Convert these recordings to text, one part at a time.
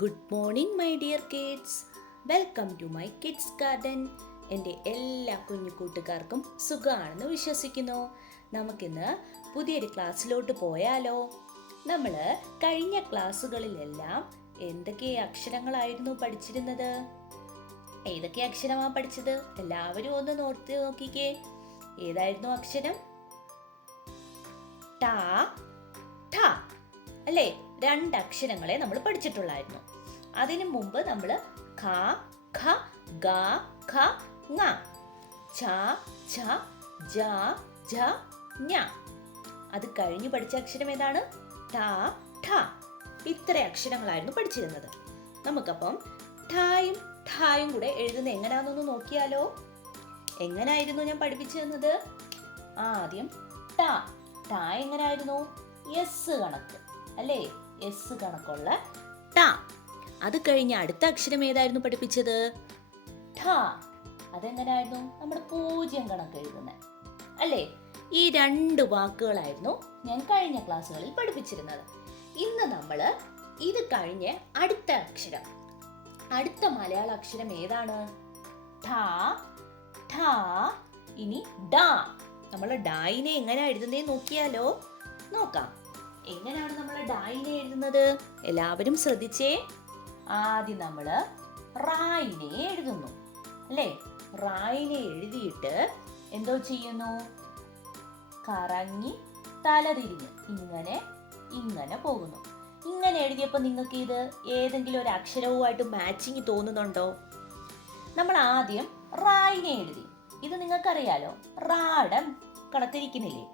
Good morning my dear kids. Welcome to my kids garden. എൻ്റെ എല്ലാ കുഞ്ഞു കൂട്ടുകാർക്കും സുഖമാണെന്ന് വിശ്വസിക്കുന്നു. നമുക്കിന്ന് പുതിയൊരു ക്ലാസ്സിലോട്ട് പോയാലോ? നമ്മൾ കഴിഞ്ഞ ക്ലാസ്സുകളിലെല്ലാം എന്തൊക്കെ അക്ഷരങ്ങളായിരുന്നു പഠിച്ചിരുന്നത്? ഏതൊക്കെ അക്ഷരമാണ് പഠിച്ചത്? എല്ലാവരും ഒന്ന് നോക്കിക്കേ. ഏതായിരുന്നു അക്ഷരം? ട, ഠ അല്ലേ? രണ്ട് അക്ഷരങ്ങളെ നമ്മൾ പഠിച്ചിട്ടുള്ളായിരുന്നു. അതിനു മുമ്പ് നമ്മൾ ഖ, ഖ, ഗ, ഖ, ങ, ഛ, ഛ, ജ, ഝ, ഞ. അത് കഴിഞ്ഞ് പഠിച്ച അക്ഷരം ഏതാണ്? ട, ഠ. ഇത്ര അക്ഷരങ്ങളായിരുന്നു പഠിച്ചിരുന്നത്. നമുക്കപ്പം ഠായും ഠായും കൂടെ എഴുതുന്നത് എങ്ങനെയാണെന്നൊന്ന് നോക്കിയാലോ? എങ്ങനായിരുന്നു ഞാൻ പഠിപ്പിച്ചു തന്നത്? ആദ്യം ട. ട എങ്ങനായിരുന്നു? എസ് കണക്ക് അല്ലേ? എസ് കണക്കുള്ള ട. അത് കഴിഞ്ഞ് അടുത്ത അക്ഷരം ഏതായിരുന്നു പഠിപ്പിച്ചത്? ഠ. അതെങ്ങനായിരുന്നു? നമ്മുടെ 0 കണക്ക് എഴുതുന്നത് അല്ലേ? ഈ രണ്ട് വാക്കുകളായിരുന്നു ഞാൻ കഴിഞ്ഞ ക്ലാസ്സുകളിൽ പഠിപ്പിച്ചിരുന്നത്. ഇന്ന് നമ്മൾ ഇത് കഴിഞ്ഞ് അടുത്ത അക്ഷരം, അടുത്ത മലയാള അക്ഷരം ഏതാണ്? ഠ, ഠ. ഇനി ഡ. നമ്മൾ ഡായിനെ എങ്ങനെ എഴുതുന്നേ നോക്കിയാലോ? നോക്കാം. എങ്ങനെയാണ് നമ്മൾ ഡായിനെ എഴുതുന്നത്? എല്ലാവരും ശ്രദ്ധിച്ചേ. ആദ്യം നമ്മൾ റായിനെ എഴുതുന്നു അല്ലേ? റായിനെ എഴുതിയിട്ട് എന്തോ ചെയ്യുന്നു? കറങ്ങി തലതിരിഞ്ഞ് ഇങ്ങനെ ഇങ്ങനെ പോകുന്നു. ഇങ്ങനെ എഴുതിയപ്പോൾ നിങ്ങൾക്ക് ഇത് ഏതെങ്കിലും ഒരു അക്ഷരവുമായിട്ട് മാച്ചിങ് തോന്നുന്നുണ്ടോ? നമ്മൾ ആദ്യം റായിനെ എഴുതി. ഇത് നിങ്ങൾക്കറിയാലോ, റാടം കടത്തിരിക്കുന്നില്ലേ?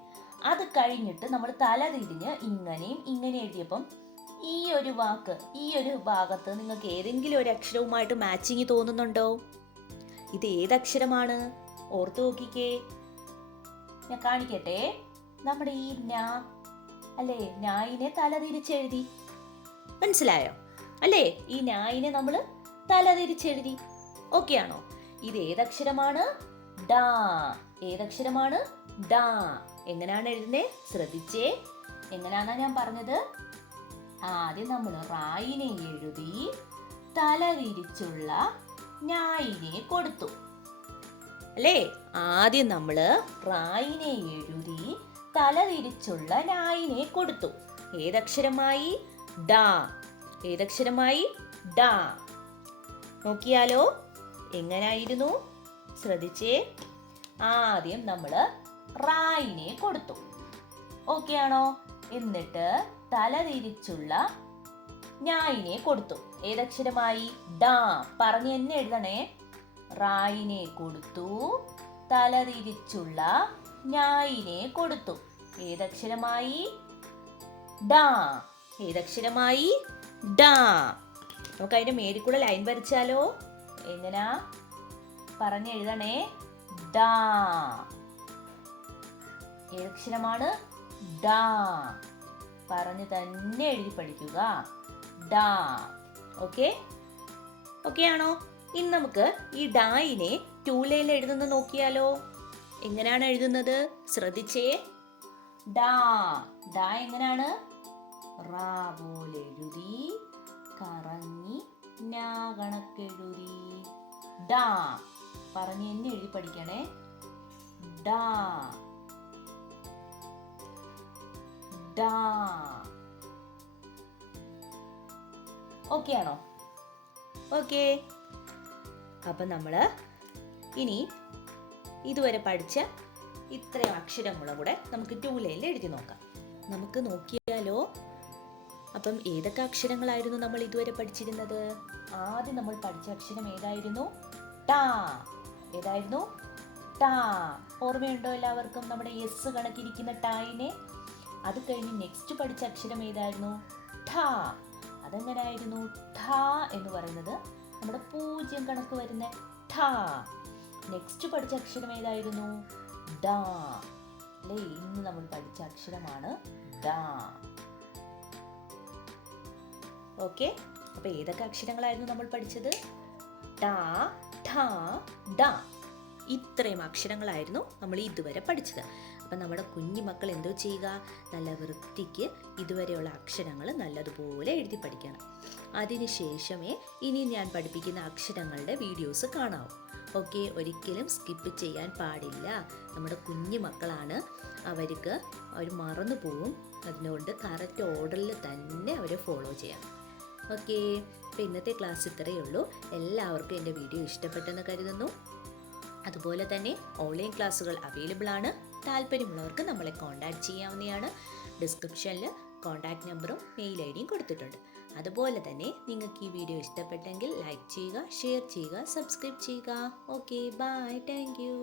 അത് കഴിഞ്ഞിട്ട് നമ്മൾ തല തിരിഞ്ഞ് ഇങ്ങനെയും ഇങ്ങനെ എഴുതിയപ്പം ഈ ഒരു വാക്ക്, ഈ ഒരു ഭാഗത്ത് നിങ്ങൾക്ക് ഏതെങ്കിലും ഒരു അക്ഷരവുമായിട്ട് മാച്ചിങ് തോന്നുന്നുണ്ടോ? ഇത് ഏതക്ഷരമാണ്? ഓർത്തു നോക്കിക്കേ. ഞാൻ കാണിക്കട്ടെ. നമ്മുടെ ഈ ഞാ അല്ലേ? ഞായിനെ തല തിരിച്ചെഴുതി. മനസ്സിലായോ അല്ലേ? ഈ ഞായിനെ നമ്മൾ തല തിരിച്ചെഴുതി. ഓക്കെ ആണോ? ഇത് ഏതക്ഷരമാണ്? ഡാ. ഏതക്ഷരമാണ്? ഡാ. എങ്ങനെയാണ് എഴുതുന്നേ? ശ്രദ്ധിച്ചേ. എങ്ങനെയാണെന്നാ ഞാൻ പറഞ്ഞത്? ആദ്യം നമ്മൾ റായിനെ എഴുതി തലതിരിച്ചുള്ള ഞായിനെ കൊടുത്തു അല്ലേ? ആദ്യം നമ്മൾ റായിനെ എഴുതി തലതിരിച്ചുള്ള ഞായിനെ കൊടുത്തു. ഏതക്ഷരമായി? ഡാ. ഏതക്ഷരമായി? ഡാ. നോക്കിയാലോ എങ്ങനായിരുന്നു? ശ്രദ്ധിച്ചേ. ആദ്യം നമ്മൾ റായിനെ കൊടുത്തു. ഓക്കെ ആണോ? എന്നിട്ട് തലതിരിച്ചുള്ള ഞായിനെ കൊടുത്തു. ഏതക്ഷരമായി? ഡാ. പറഞ്ഞ് എന്നെ എഴുതണേ. റായിനെ കൊടുത്തു, തലതിരിച്ചുള്ള ഞായിനെ കൊടുത്തു. ഏതക്ഷരമായി? ഡാ. ഏതക്ഷരമായി? ഡാ. നമുക്ക് അതിന്റെ മേലിക്കൂടെ ലൈൻ വരച്ചാലോ? എങ്ങനാ? പറഞ്ഞ് എഴുതണേ. ഡാ. ഏതക്ഷരമാണ്? ഡാ. പറഞ്ഞു തന്നെ എഴുതി പഠിക്കുക. ഡാ. ഓക്കെ? ഓക്കെ ആണോ? ഇനി നമുക്ക് ഈ ഡായിനെ 2 ലൈനിൽ എഴുതുന്നത് നോക്കിയാലോ? എങ്ങനെയാണ് എഴുതുന്നത്? ശ്രദ്ധിച്ചേ. ഡാ. ഡാ എങ്ങനെയാണ്? റാ പോലെ എഴുതി കറങ്ങി ഞാ കണക്കെഴുതി. ഡാ. പറഞ്ഞ് എന്നെ എഴുതി പഠിക്കണേ. ഡാ. ഡാ. ഓക്കെ ആണോ? ഓക്കെ. അപ്പൊ നമ്മള് ഇനി ഇതുവരെ പഠിച്ച ഇത്രയും അക്ഷരങ്ങളും കൂടെ നമുക്ക് 2 ലൈനിൽ എഴുതി നോക്കാം. നമുക്ക് നോക്കിയാലോ? അപ്പം ഏതൊക്കെ അക്ഷരങ്ങളായിരുന്നു നമ്മൾ ഇതുവരെ പഠിച്ചിരുന്നത്? ആദ്യം നമ്മൾ പഠിച്ച അക്ഷരം ഏതായിരുന്നു? ടാ. ഏതായിരുന്നു? ടാ. ഓർമ്മയുണ്ടോ എല്ലാവർക്കും നമ്മുടെ എസ് കണക്കിരിക്കുന്ന ടായിനെ? അത് കഴിഞ്ഞ് നെക്സ്റ്റ് പഠിച്ച അക്ഷരം ഏതായിരുന്നു? ഠ. അതെങ്ങനായിരുന്നു? ഠ എന്ന് പറയുന്നത് നമ്മുടെ 0 കണക്ക് വരുന്ന ഠ. നെക്സ്റ്റ് പഠിച്ച അക്ഷരം ഏതായിരുന്നു? ഡാ. അല്ലേ? ഇന്ന് നമ്മൾ പഠിച്ച അക്ഷരമാണ് ഡാ. ഓക്കെ. അപ്പൊ ഏതൊക്കെ അക്ഷരങ്ങളായിരുന്നു നമ്മൾ പഠിച്ചത്? ട, ഠ, ഡ. ഇത്രയും അക്ഷരങ്ങളായിരുന്നു നമ്മൾ ഇതുവരെ പഠിച്ചത്. അപ്പം നമ്മുടെ കുഞ്ഞു മക്കൾ എന്തോ ചെയ്യുക, നല്ല വൃത്തിക്ക് ഇതുവരെയുള്ള അക്ഷരങ്ങൾ നല്ലതുപോലെ എഴുതി പഠിക്കണം. അതിനുശേഷമേ ഇനി ഞാൻ പഠിപ്പിക്കുന്ന അക്ഷരങ്ങളുടെ വീഡിയോസ് കാണാവൂ. ഓക്കെ, ഒരിക്കലും സ്കിപ്പ് ചെയ്യാൻ പാടില്ല. നമ്മുടെ കുഞ്ഞു മക്കളാണ്, അവർ മറന്നു പോവും. അതുകൊണ്ട് കറക്റ്റ് ഓർഡറിൽ തന്നെ അവരെ ഫോളോ ചെയ്യണം. ഓക്കെ, അപ്പോൾ ഇന്നത്തെ ക്ലാസ് ഇത്രയേ ഉള്ളൂ. എല്ലാവർക്കും എൻ്റെ വീഡിയോ ഇഷ്ടപ്പെട്ടെന്ന് കരുതുന്നു. അതുപോലെ തന്നെ ഓൺലൈൻ ക്ലാസ്സുകൾ അവൈലബിൾ ആണ്. താല്പര്യമുള്ളവർക്ക് നമ്മളെ കോൺടാക്റ്റ് ചെയ്യാവുന്നതാണ്. ഡിസ്ക്രിപ്ഷനിൽ കോൺടാക്റ്റ് നമ്പറും മെയിൽ ഐ ഡിയും കൊടുത്തിട്ടുണ്ട്. അതുപോലെ തന്നെ നിങ്ങൾക്ക് ഈ വീഡിയോ ഇഷ്ടപ്പെട്ടെങ്കിൽ ലൈക്ക് ചെയ്യുക, ഷെയർ ചെയ്യുക, സബ്സ്ക്രൈബ് ചെയ്യുക. Okay, bye, thank U.